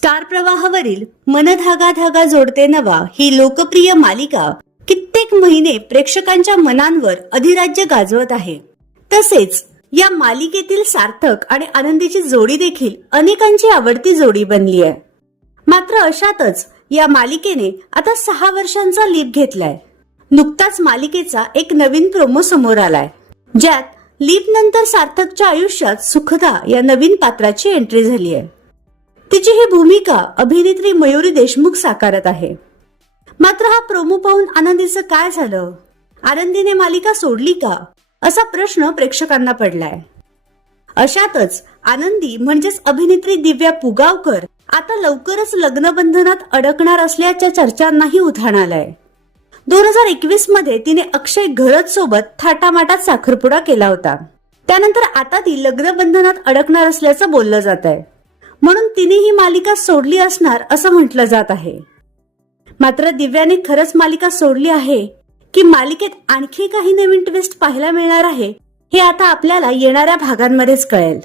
Star प्रवाहावरील मन धागा धागा जोडते नवा ही लोकप्रिय मालिका कित्येक महिने प्रेक्षकांच्या मनांवर अधिराज्य गाजवत आहे. तसेच या मालिकेतील सार्थक आणि आनंदीची जोडी देखील अनेकांची आवडती जोडी बनली आहे. मात्र अशातच या मालिकेने आता 6 वर्षांचा लीप घेतलाय. नुकताच मालिकेचा एक नवीन प्रोमो समोर आलाय, ज्यात लीप नंतर सार्थकच्या आयुष्यात सुखदा या नवीन पात्राची एंट्री झाली आहे. तिची ही भूमिका अभिनेत्री मयुरी देशमुख साकारत आहे. मात्र हा प्रोमो पाहून आनंदीचं काय झालं? आनंदीने मालिका सोडली का, असा प्रश्न प्रेक्षकांना पडलाय. अशातच आनंदी म्हणजेच अभिनेत्री दिव्या पुगावकर आता लवकरच लग्नबंधनात अडकणार असल्याच्या चर्चांनाही उधाण आलंय. 2021 मध्ये तिने अक्षय घरत सोबत थाटामाटात साखरपुडा केला होता. त्यानंतर आता ती लग्नबंधनात अडकणार असल्याचं बोललं जात आहे. म्हणून तिने ही मालिका सोडली असणार असं म्हटलं जात आहे. मात्र दिव्याने खरंच मालिका सोडली आहे की मालिकेत आणखी काही नवीन ट्विस्ट पाहायला मिळणार आहे, हे आता आपल्याला येणाऱ्या भागांमध्येच कळेल.